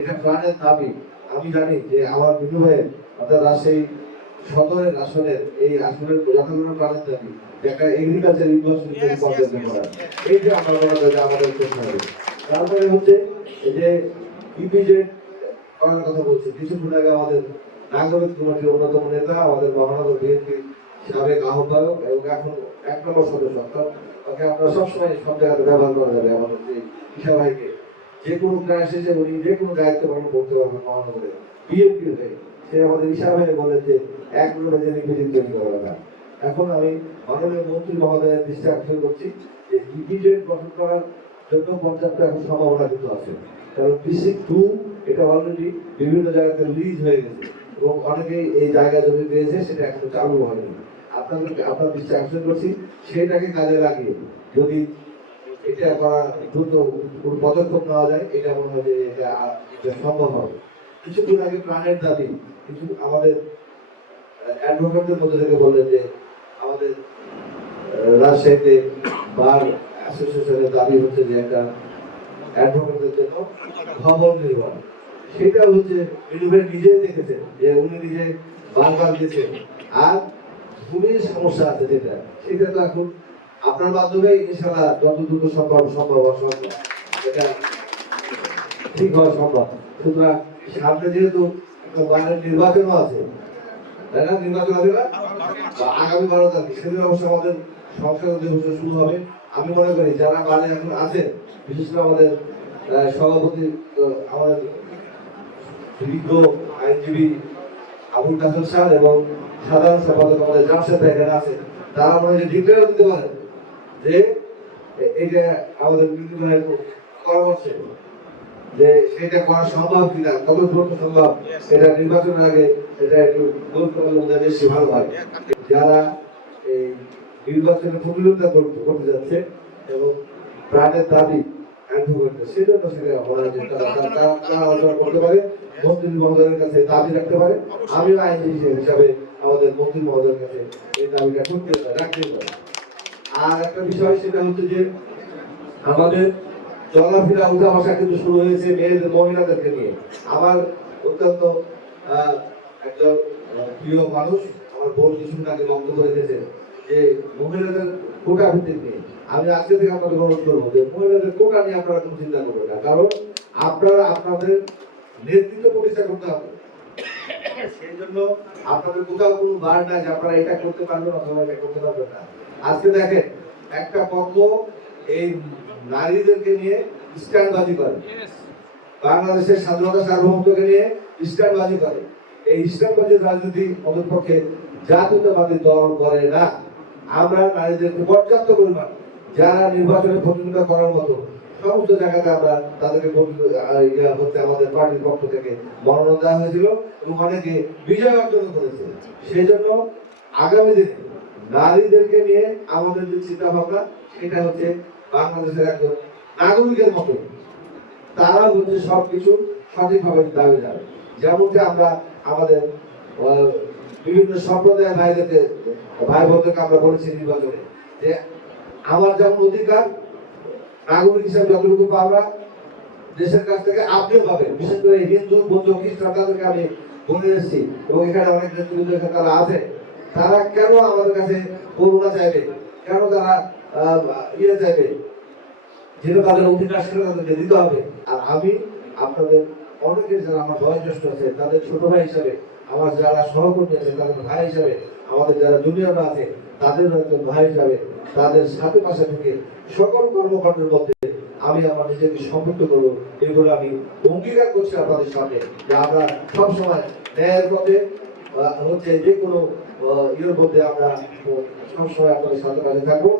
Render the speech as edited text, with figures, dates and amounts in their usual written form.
এটা প্রাণের দাবি। আমি জানি যে আমার বিনু ভাইয়ের অর্থাৎ রাজশাহী সদরের আসনের এই আসনের জনগণের প্রাণের দাবি একটা এগ্রিকালচার ইউনিভার্সিটি পর্যন্ত করা। এই যে আমরা আমাদের করতে হবে। তারপরে হচ্ছে এই যে ইপিজেড করার কথা বলছি। কিছুক্ষণ আগে আমাদের নাগরিক কমিটির অন্যতম নেতা, আমাদের মহানগর বিএনপির সাবেক আহ্বায়ক এবং এখন 1 নম্বর সদস্য, তাকে আমরা সবসময় সব জায়গাতে ব্যবহার করা যাবে। আমাদের যে ঈশা ভাইকে যে কোনো ক্রাইসিসে উনি যে কোনো দায়িত্ব পালন করতে পারবেন মহানগরে বিএনপি হয়ে। সে আমাদের ঈশা ভাই বলে যে 1 নম্বরে যে নিবেদিত তৈরি করা না। এখন আমি মাননীয় মন্ত্রী মহোদয়ের দৃষ্টি আকর্ষণ করছি যে ইপিজেড গঠন করার জন্য পর্যাপ্ত এখন সম্ভাবনা কিন্তু আছে। কারণ PC2 এটা অলরেডি বিভিন্ন জায়গাতে লিজ হয়ে গেছে এবং অনেকেই এই জায়গা জমি পেয়েছে, সেটা এখনো চালু হয়নি। আপনার দৃষ্টি আকর্ষণ করছি সেটাকে কাজে লাগিয়ে যদি এটা করা দ্রুত পদক্ষেপ নেওয়া যায়, এটা মনে হয় যে এটা সম্ভব হবে। কিছুদিন আগে প্রাণের দাবি কিছু আমাদের অ্যাডভোকেটদের মধ্যে থেকে বললেন যে আমাদের রাজশাহীতে বার অ্যাসোসিয়েশনের দাবি হচ্ছে যে একটা অ্যাডভোকেটদের জন্য ভবন নির্মাণ। সেটা হচ্ছে বিনুভাই নিজে দেখেছেন যে উনি নিজে বারবার গেছেন। আর ভূমির সমস্যা আছে যেটা, সেটা তো এখন আপনার মাধ্যমে ইনশাআল্লাহ যত দ্রুত সম্ভব এটা ঠিক হওয়া সম্ভব। সুতরাং সামনে যেহেতু বাইরের নির্বাচনও আছে, তাই না? নির্বাচন আছে না আগামী 12 তারিখ, সেদিন অবশ্য আমাদের সংসদ অধিবেশন শুরু হবে। আমি মনে করি যারা বাইরে এখন আছেন, বিশেষ করে আমাদের সভাপতি আমাদের বিজ্ঞ আইনজীবী আবুল কাসেম স্যার এবং সাধারণ সম্পাদক আমাদের জামশেদ এখানে আছে, তারা মনে হয় ডিক্লেয়ার দিতে পারেন যে এইটা আমাদের বিদ্যুৎ পরামর্শে যে সেটা করা সম্ভব কিনা, কত দ্রুত সম্ভব, এটা নির্বাচনের আগে এটা একটু গুরুত্ব করলে বেশি ভালো হয়। যারা এই নির্বাচনে প্রতিযোগিতা করতে যাচ্ছে এবং প্রাণের দাবি সেজন্য সেটা আলোচনা করতে পারে, মন্ত্রী মহোদয়ের কাছে দাবি রাখতে পারে। আমিও আইনজীবী হিসাবে আমাদের মন্ত্রী মহোদয়ের কাছে এই দাবিটা করতে রাখতে পারে। আর একটা বিষয় সেটা হচ্ছে যে আমাদের চলাফেরা উঠা বসা কিন্তু শুরু হয়েছে মেয়েদের মহিলাদেরকে নিয়ে। আমার অত্যন্ত একজন প্রিয় মানুষ আমার বোন কিছুদিন আগে বক্তব্য রেখেছে যে মহিলাদের কোটা ভিত্তিক নিয়ে। আমি আজকে থেকে আপনাদের অনুরোধ করবো যে মহিলাদের কোটা নিয়ে আপনারা কোনো চিন্তা করবেন না, কারণ আপনারা আপনাদের নেতৃত্ব প্রতিষ্ঠা করতে হবে। সেই জন্য আপনাদের কোথাও কোনো বার নাই যে আপনারা এটা করতে পারবেন অথবা এটা করতে পারবেন না। আজকে দেখেন একটা পক্ষ এই নারীদেরকে নিয়ে স্ট্যান্ডবাজি করে, বাংলাদেশের স্বাধীনতা সার্বভৌমত্বকে নিয়ে স্ট্যান্ডবাজি করে। এই স্ট্যান্ডবাজির রাজনীতি আমাদের পক্ষে জাতীয়তাবাদী দল করে না। আমরা নারীদেরকে পর্যাপ্ত পরিমাণ যারা নির্বাচনে প্রতিযোগিতা করার মতো সমস্ত জায়গাতে আমরা তাদেরকে হচ্ছে আমাদের পার্টির পক্ষ থেকে মনোনয়ন দেওয়া হয়েছিল এবং অনেকে বিজয় অর্জন করেছে। সেই জন্য আগামী দিনে নারীদেরকে নিয়ে আমাদের যে চিন্তা ভাবনা সেটা হচ্ছে বাংলাদেশের একজন নাগরিকের মতো তারা হচ্ছে সবকিছু সঠিকভাবে দাবি যাবে। যেমনটি আমরা আমাদের বিভিন্ন সম্প্রদায়ের ভাই বোনদেরকে আমরা বলেছি নির্বাচনে যে আমার যেমন অধিকার নাগরিক হিসাবে যতটুকু পাওয়া দেশের কাছ থেকে আপনিও পাবেন। বিশেষ করে হিন্দু বৌদ্ধ খ্রিস্টান তাদেরকে আমি বলে এসেছি এবং এখানে অনেক নেতৃবৃন্দ তারা আছে, তারা কেন আমাদের কাছে করুণা চাইবে, কেন তারা চাইবে, যেটা তাদের অধিকার সেটা তাদেরকে দিতে হবে। আর আমি আপনাদের অনেকের যারা আমার বয়োজ্যেষ্ঠ আছে তাদের ছোট ভাই হিসাবে, আমার যারা সহকর্মী আছে তাদের ভাই হিসাবে, আমাদের যারা জুনিয়ররা আছে তাদের একজন ভাই হিসাবে তাদের সাথে পাশে থেকে সকল কর্মকাণ্ডের মধ্যে আমি আমার নিজেকে সম্পৃক্ত করবো। এগুলো আমি অঙ্গীকার করছি আপনাদের সামনে যে আমরা সবসময় ন্যায়ের পথে হচ্ছে যে কোনো ইয়ের মধ্যে আমরা সবসময় আপনাদের সাথে কাছে থাকবো।